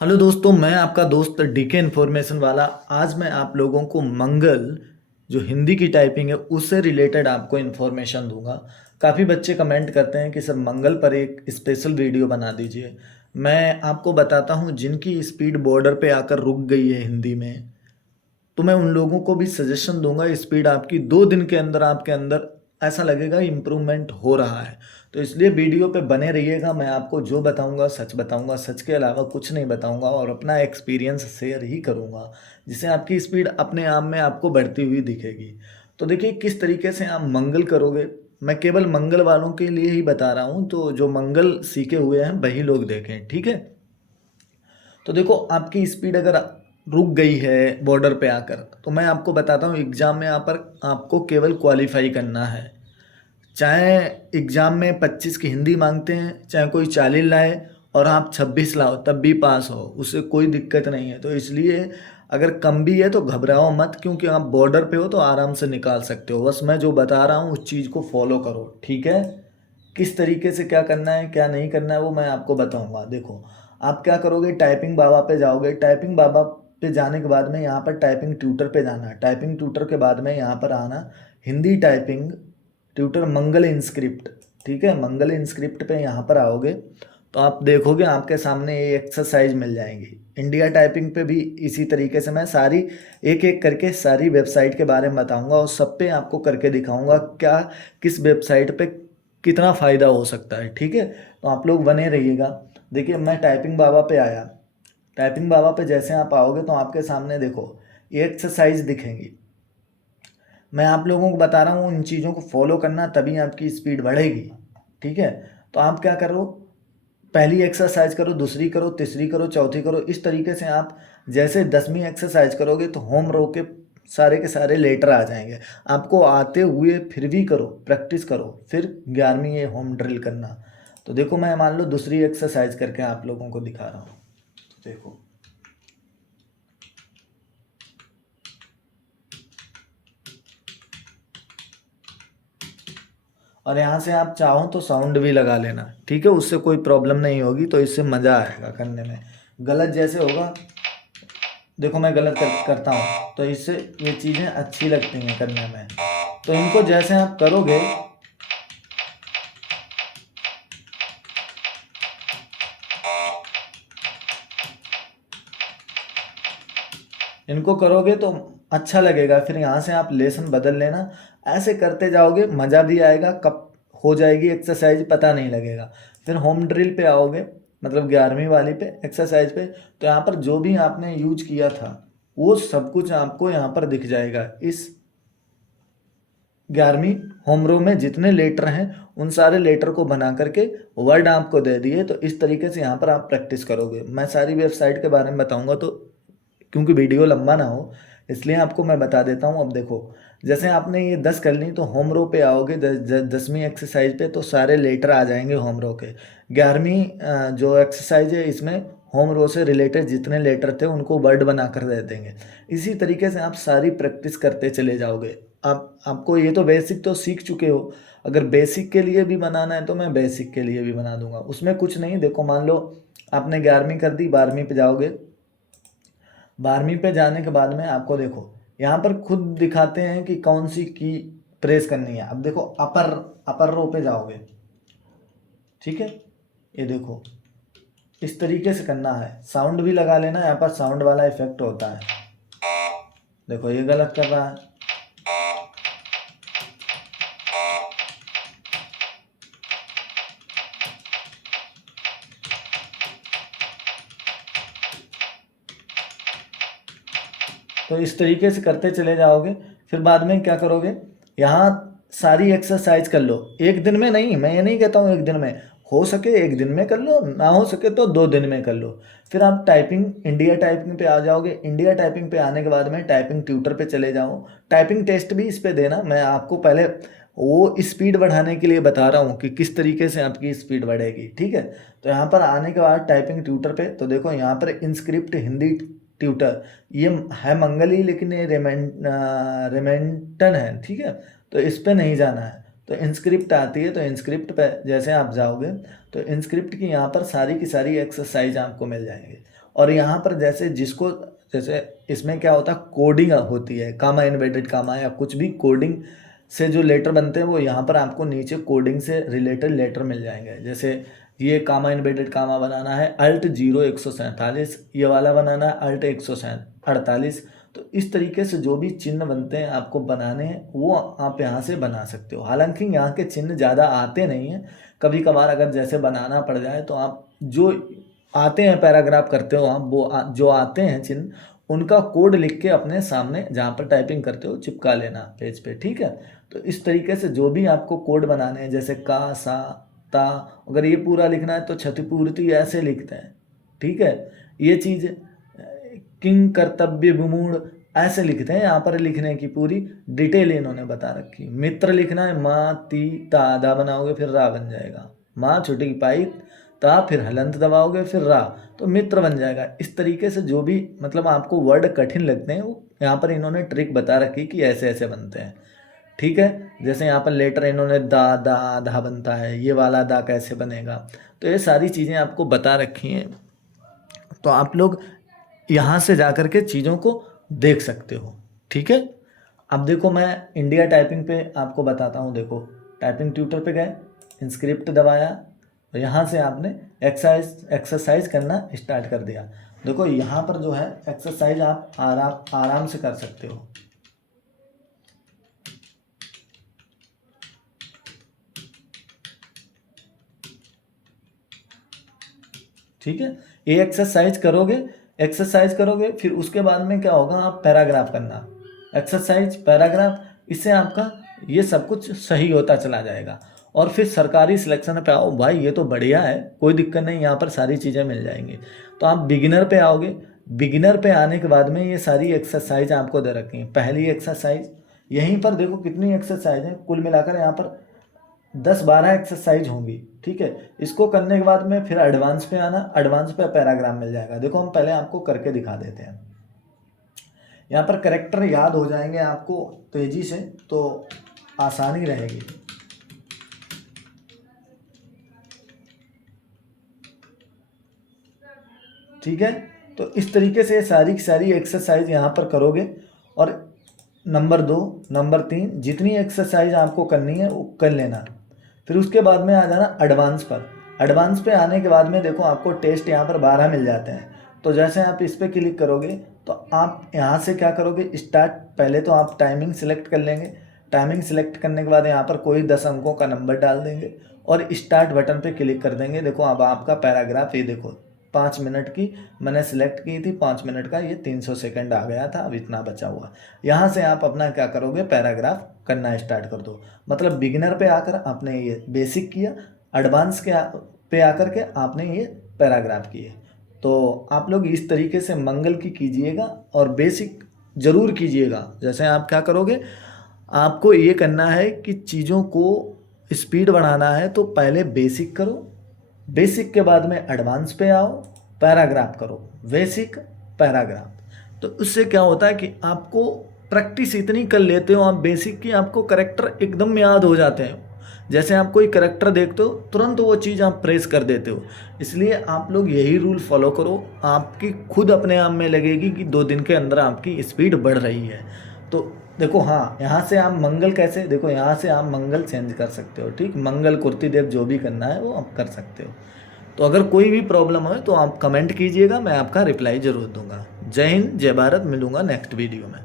Hello दोस्तों, मैं आपका दोस्त डीके इन्फॉर्मेशन वाला। आज मैं आप लोगों को मंगल जो हिंदी की टाइपिंग है उससे रिलेटेड आपको इन्फॉर्मेशन दूंगा। काफ़ी बच्चे कमेंट करते हैं कि सर मंगल पर एक स्पेशल वीडियो बना दीजिए। मैं आपको बताता हूँ जिनकी स्पीड बॉर्डर पे आकर रुक गई है हिंदी में, तो मैं उन लोगों को भी सजेशन दूंगा। स्पीड आपकी 2 दिन के अंदर आपके अंदर ऐसा लगेगा इम्प्रूवमेंट हो रहा है। तो इसलिए वीडियो पे बने रहिएगा। मैं आपको जो बताऊंगा, सच के अलावा कुछ नहीं बताऊंगा और अपना एक्सपीरियंस शेयर ही करूंगा, जिससे आपकी स्पीड अपने आप में आपको बढ़ती हुई दिखेगी। तो देखिए किस तरीके से आप मंगल करोगे। मैं केवल मंगल वालों के लिए ही बता रहा हूँ, तो जो मंगल सीखे हुए हैं वही लोग देखें, ठीक है। तो देखो आपकी स्पीड अगर रुक गई है बॉर्डर पे आकर, तो मैं आपको बताता हूँ एग्ज़ाम में यहाँ पर आपको केवल क्वालिफाई करना है। चाहे एग्ज़ाम में 25 की हिंदी मांगते हैं, चाहे कोई 40 लाए और आप 26 लाओ तब भी पास हो, उससे कोई दिक्कत नहीं है। तो इसलिए अगर कम भी है तो घबराओ मत, क्योंकि आप बॉर्डर पे हो तो आराम से निकाल सकते हो। बस मैं जो बता रहा हूँ उस चीज़ को फॉलो करो, ठीक है। किस तरीके से क्या करना है क्या नहीं करना है वो मैं आपको बताऊंगा। देखो आप क्या करोगे, टाइपिंग बाबा पे जाओगे। टाइपिंग बाबा पे जाने के बाद में यहाँ पर टाइपिंग ट्यूटर पे जाना है। टाइपिंग ट्यूटर के बाद में यहाँ पर आना हिंदी टाइपिंग ट्यूटर मंगल इंस्क्रिप्ट, ठीक है। मंगल इंस्क्रिप्ट पे यहाँ पर आओगे तो आप देखोगे आपके सामने ये एक्सरसाइज मिल जाएंगी। इंडिया टाइपिंग पे भी इसी तरीके से मैं सारी एक एक करके सारी वेबसाइट के बारे में बताऊंगा और सब पे आपको करके दिखाऊंगा क्या किस वेबसाइट पे कितना फ़ायदा हो सकता है, ठीक है। तो आप लोग बने रहिएगा। देखिए मैं टाइपिंग बाबा पे आया। टाइपिंग बाबा पे जैसे आप आओगे तो आपके सामने देखो ये एक्सरसाइज दिखेंगी। मैं आप लोगों को बता रहा हूँ इन चीज़ों को फॉलो करना, तभी आपकी स्पीड बढ़ेगी, ठीक है। तो आप क्या करो, पहली एक्सरसाइज करो, दूसरी करो, तीसरी करो, चौथी करो। इस तरीके से आप जैसे 10वीं एक्सरसाइज करोगे तो होम रो के सारे लेटर आ जाएंगे आपको आते हुए। फिर भी करो, प्रैक्टिस करो, फिर 11वीं ये होम ड्रिल करना। तो देखो मैं मान लो दूसरी एक्सरसाइज करके आप लोगों को दिखा रहा हूँ। देखो और यहाँ से आप चाहो तो साउंड भी लगा लेना, ठीक है। उससे कोई प्रॉब्लम नहीं होगी, तो इससे मज़ा आएगा करने में। गलत जैसे होगा, देखो मैं करता हूँ तो इससे ये चीज़ें अच्छी लगती हैं करने में। तो इनको जैसे आप करोगे, इनको करोगे तो अच्छा लगेगा। फिर यहाँ से आप लेसन बदल लेना। ऐसे करते जाओगे, मज़ा भी आएगा, कब हो जाएगी एक्सरसाइज पता नहीं लगेगा। फिर होम ड्रिल पे आओगे, मतलब 11वीं वाली पे एक्सरसाइज पे। तो यहाँ पर जो भी आपने यूज किया था वो सब कुछ आपको यहाँ पर दिख जाएगा। इस 11वीं होम रो में जितने लेटर हैं उन सारे लेटर को बना करके वर्ड आपको दे दिए। तो इस तरीके से यहाँ पर आप प्रैक्टिस करोगे। मैं सारी वेबसाइट के बारे में बताऊंगा, तो क्योंकि वीडियो लंबा ना हो इसलिए आपको मैं बता देता हूँ। अब देखो जैसे आपने ये 10 कर ली तो होम रो पे आओगे, 10वीं एक्सरसाइज पे तो सारे लेटर आ जाएंगे होम रो के। 11वीं जो एक्सरसाइज है इसमें होम रो से रिलेटेड जितने लेटर थे उनको वर्ड बना कर दे देंगे। इसी तरीके से आप सारी प्रैक्टिस करते चले जाओगे। आप आपको ये तो बेसिक तो सीख चुके हो। अगर बेसिक के लिए भी बनाना है तो मैं बेसिक के लिए भी बना दूंगा, उसमें कुछ नहीं। देखो मान लो आपने 11वीं कर दी, 12वीं पे जाओगे। 12वीं पे जाने के बाद में आपको देखो यहाँ पर खुद दिखाते हैं कि कौन सी की प्रेस करनी है। अब देखो अपर अपर रो पे जाओगे, ठीक है। ये देखो इस तरीके से करना है। साउंड भी लगा लेना, यहाँ पर साउंड वाला इफेक्ट होता है। देखो ये गलत कर रहा है। तो इस तरीके से करते चले जाओगे। फिर बाद में क्या करोगे, यहाँ सारी एक्सरसाइज कर लो। एक दिन में नहीं, मैं ये नहीं कहता हूँ एक दिन में। हो सके एक दिन में कर लो, ना हो सके तो 2 दिन में कर लो। फिर आप टाइपिंग इंडिया टाइपिंग पे आ जाओगे। इंडिया टाइपिंग पे आने के बाद में टाइपिंग ट्यूटर पे चले जाओ। टाइपिंग टेस्ट भी इस पे देना। मैं आपको पहले वो स्पीड बढ़ाने के लिए बता रहा हूँ कि किस तरीके से आपकी स्पीड बढ़ेगी, ठीक है। तो यहाँ पर आने के बाद टाइपिंग ट्यूटर पे तो देखो यहाँ पर इंस्क्रिप्ट हिंदी ट्यूटर ये है मंगल ही, लेकिन ये रिमेंटन है, ठीक है। तो इस पे नहीं जाना है। तो इंस्क्रिप्ट आती है, तो इंस्क्रिप्ट पे जैसे आप जाओगे तो इंस्क्रिप्ट की यहाँ पर सारी की सारी एक्सरसाइज आपको मिल जाएंगे। और यहाँ पर जैसे जिसको जैसे इसमें क्या होता है, कोडिंग होती है, कामा इन्वर्टेड कामा या कुछ भी कोडिंग से जो लेटर बनते हैं वो यहाँ पर आपको नीचे कोडिंग से रिलेटेड लेटर मिल जाएंगे। जैसे ये कामा इन्वर्टेड कामा बनाना है अल्ट 0 147, ये वाला बनाना है अल्ट 148। तो इस तरीके से जो भी चिन्ह बनते हैं आपको बनाने हैं वो आप यहाँ से बना सकते हो। हालांकि यहाँ के चिन्ह ज़्यादा आते नहीं हैं, कभी कभार अगर जैसे बनाना पड़ जाए तो आप जो आते हैं पैराग्राफ करते हो आप, वो जो आते हैं चिन्ह उनका कोड लिख के अपने सामने जहाँ पर टाइपिंग करते हो चिपका लेना पेज पे, ठीक है। तो इस तरीके से जो भी आपको कोड बनाने हैं, जैसे का सा ता, अगर ये पूरा लिखना है तो क्षतिपूर्ति ऐसे लिखते हैं, ठीक है। ये चीज़ किंग कर्तव्य विमूढ़ ऐसे लिखते हैं, यहाँ पर लिखने की पूरी डिटेल इन्होंने बता रखी। मित्र लिखना है माँ ती ता दा बनाओगे फिर रा बन जाएगा, माँ छोटी पाई ता फिर हलंत दबाओगे फिर रा, तो मित्र बन जाएगा। इस तरीके से जो भी मतलब आपको वर्ड कठिन लगते हैं वो यहाँ पर इन्होंने ट्रिक बता रखी कि ऐसे ऐसे बनते हैं, ठीक है। जैसे यहाँ पर लेटर इन्होंने दा दा धा बनता है, ये वाला दा कैसे बनेगा, तो ये सारी चीज़ें आपको बता रखी हैं। तो आप लोग यहाँ से जा कर के चीज़ों को देख सकते हो, ठीक है। अब देखो मैं इंडिया टाइपिंग पे आपको बताता हूँ। देखो टाइपिंग ट्यूटर पे गए, इंस्क्रिप्ट दबाया और यहाँ से आपने एक्सरसाइज करना स्टार्ट कर दिया। देखो यहाँ पर जो है एक्सरसाइज आप आराम से कर सकते हो, ठीक है। ये एक्सरसाइज करोगे फिर उसके बाद में क्या होगा, आप पैराग्राफ करना, एक्सरसाइज पैराग्राफ, इससे आपका ये सब कुछ सही होता चला जाएगा। और फिर सरकारी सिलेक्शन पे आओ, भाई ये तो बढ़िया है, कोई दिक्कत नहीं, यहाँ पर सारी चीज़ें मिल जाएंगी। तो आप बिगिनर पे आओगे, बिगिनर पे आने के बाद में ये सारी एक्सरसाइज आपको दे रखी है। पहली एक्सरसाइज यहीं पर देखो कितनी एक्सरसाइज है, कुल मिलाकर यहाँ पर 10-12 एक्सरसाइज होंगी, ठीक है। इसको करने के बाद में फिर एडवांस पे आना, एडवांस पे पैराग्राफ मिल जाएगा। देखो हम पहले आपको करके दिखा देते हैं। यहाँ पर करेक्टर याद हो जाएंगे आपको तेजी से, तो आसानी रहेगी, ठीक है। तो इस तरीके से सारी की सारी एक्सरसाइज यहाँ पर करोगे। और नंबर 2 नंबर 3 जितनी एक्सरसाइज आपको करनी है वो कर लेना। फिर उसके बाद में आ जाना एडवांस पर। एडवांस पे आने के बाद में देखो आपको टेस्ट यहाँ पर 12 मिल जाते हैं। तो जैसे आप इस पर क्लिक करोगे तो आप यहाँ से क्या करोगे, स्टार्ट, पहले तो आप टाइमिंग सिलेक्ट कर लेंगे। टाइमिंग सिलेक्ट करने के बाद यहाँ पर कोई 10 अंकों का नंबर डाल देंगे और स्टार्ट बटन पे क्लिक कर देंगे। देखो अब आपका पैराग्राफ, ये देखो 5 मिनट की मैंने सिलेक्ट की थी, 5 मिनट का ये 300 सेकंड आ गया था, अब इतना बचा हुआ। यहाँ से आप अपना क्या करोगे, पैराग्राफ करना स्टार्ट कर दो। मतलब बिगिनर पे आकर आपने ये बेसिक किया, एडवांस के पे आकर के आपने ये पैराग्राफ किए। तो आप लोग इस तरीके से मंगल की कीजिएगा और बेसिक ज़रूर कीजिएगा। जैसे आप क्या करोगे, आपको ये करना है कि चीज़ों को स्पीड बढ़ाना है तो पहले बेसिक करो, बेसिक के बाद में एडवांस पे आओ, पैराग्राफ करो, बेसिक पैराग्राफ। तो उससे क्या होता है कि आपको प्रैक्टिस इतनी कर लेते हो आप बेसिक की, आपको करेक्टर एकदम याद हो जाते हैं। जैसे आप कोई करेक्टर देखते हो तुरंत वो चीज़ आप प्रेस कर देते हो। इसलिए आप लोग यही रूल फॉलो करो, आपकी खुद अपने आप में लगेगी कि 2 दिन के अंदर आपकी स्पीड बढ़ रही है। तो देखो हाँ, यहाँ से आप मंगल कैसे, देखो यहाँ से आप मंगल चेंज कर सकते हो, ठीक, मंगल कुर्ती देव जो भी करना है वो आप कर सकते हो। तो अगर कोई भी प्रॉब्लम हो तो आप कमेंट कीजिएगा, मैं आपका रिप्लाई ज़रूर दूंगा। जय हिंद, जय भारत, मिलूंगा नेक्स्ट वीडियो में।